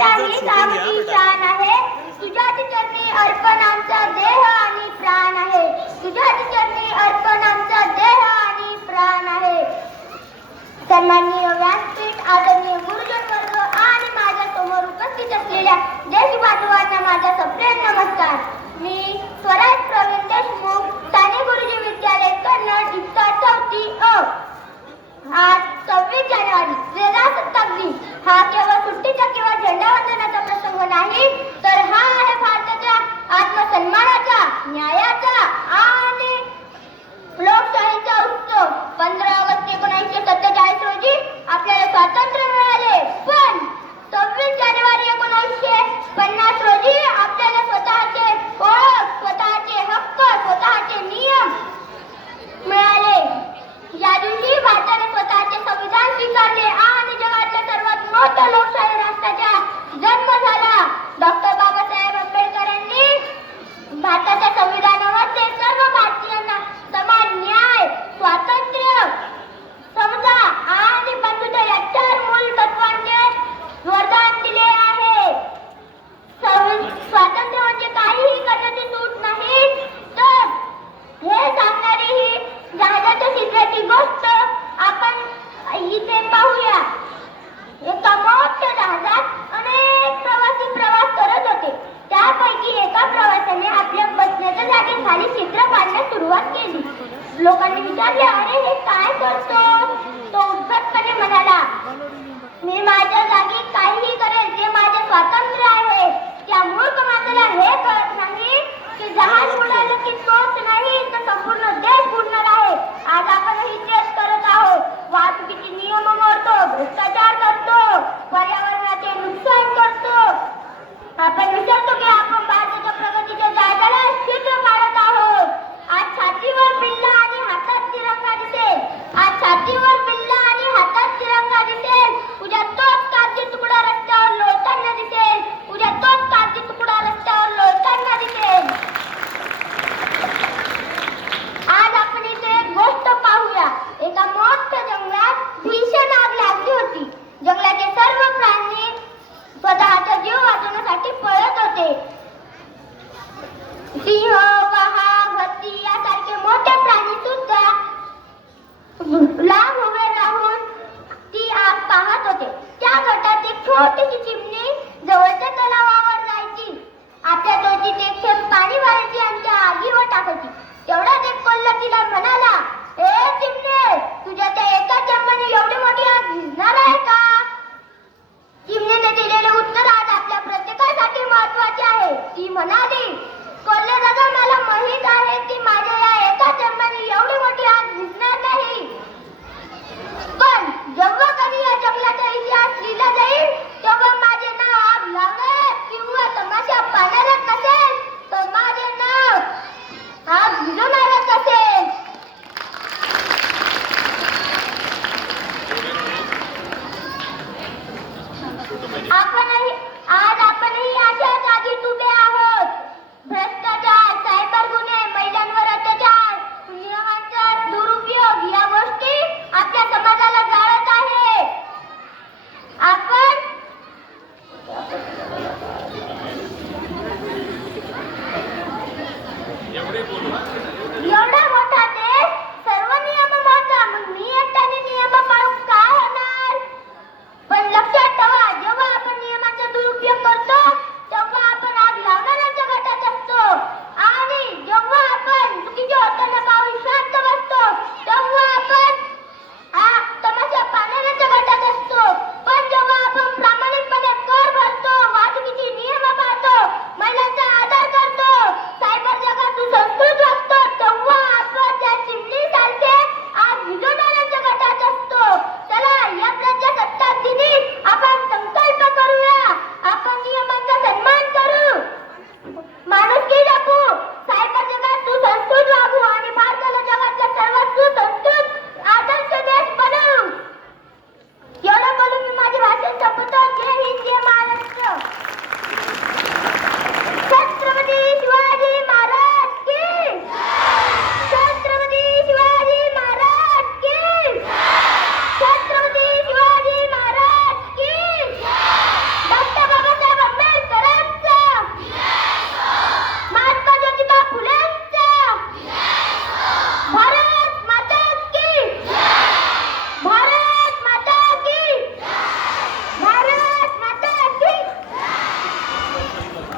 हीच आमची शान आहे. तुझ्या चरणी अर्पण आमचा देह आणि प्राण आहे. तुझ्या चरणी अर्पण आमचा देह आणि प्राण आहे. सन्माननीय व्यासपीठ, आदरणीय गुरुजन वर्ग आणि माझ्या समोर उपस्थित असलेल्या देशबांधवांना माझा सप्रेम नमस्कार. मी स्वराज प्रवीण देशमुख, साने गुरुजी विद्यालय कन्नड, इयत्ता 4वी अ. आज 26 जानेवारी प्रजासत्ताक दिन हा केवळ सुट्टीचा किंवा झेंडावंदनाचा प्रसंग नाही, तर हा आहे भारताच्या आत्मसन्मानाचा, न्यायाचा आणि लोकशाहीचा उत्सव. 15 ऑगस्ट 1947 रोजी आपल्याला स्वातंत्र्य मिळाले, पण 26 जानेवारी 1950 रोजी आपल्याला स्वतःचे ओळख, स्वतःचे हक्क, स्वतःचे नियम मिळाले. या दिवशी भारताने स्वतःचे संविधान स्वीकारले आणि जगातल्या सर्वात मोठ्या लोकशाही राष्ट्राचा जन्म झाला. डॉक्टर बाबासाहेब आंबेडकरांनी भारताच्या संविधानामध्ये सर्व भारतीयांना समान न्याय, स्वातंत्र्य, समता आणि बंधुता या 4 मूल तत्वांचे वरदान दिले आहे. स्वातंत्र्य म्हणजे काहीही करण्याची सूट नाही, तर हे सांगणारी ही जहाजाच्या शिरण्याची गोष्ट आपण इथे पाहूया. एका मोठ्या जहाजात अनेक प्रवासी प्रवास करत होते. त्यापैकी एका प्रवाशाने आपल्या बसण्याच्या जागी खाली चित्र काढण्यास सुरुवात केली. लोकांनी विचारले, अरे हे काय करतो? तो उद्धटपणे म्हणाला, मी माझ्या जागी काहीही करेल, ते माझे स्वातंत्र्य आहे. त्या मूर्ख माणसाला हे कळत नाही की जहाज बुडालं की तोच नाही तर संपूर्ण देश बुडणार आहे. आज आपणही तेच करत आहोत. वाहतुकीचे नियम मोडतो, भ्रष्टाचार करतो, पर्यावरणाचे नुकसान करतो. आपण विचारतो की आपण भारताच्या प्रगतीच्या जहाजाला छिद्र पाडत आहोत. आज छातीवर बिल्ला आणि हातात तिरंगा दिसेल. आज छातीवर बिल्ला आणि हातात तिरंगा दिसेल. उद्या तोच कागदी तुकडा रस्त्यावर लोळताना दिसेल. उद्या तोच कागदी तुकडा रस्त्यावर लोळताना दिसेल. आज आपण इथे एक गोष्ट पाहूया. एका मोठ्या जंगलात भीषण आग लागली होती. जंगलाचे सर्व प्राणी स्वतःचा जीव वाचवण्यासाठी पळत होते. सिंह, वाघ, हत्ती यासारखे मोठे प्राणी सुद्धा लांब उभे राहून ती आग पाहत होते. त्या गटात एक छोटीशी चिमणी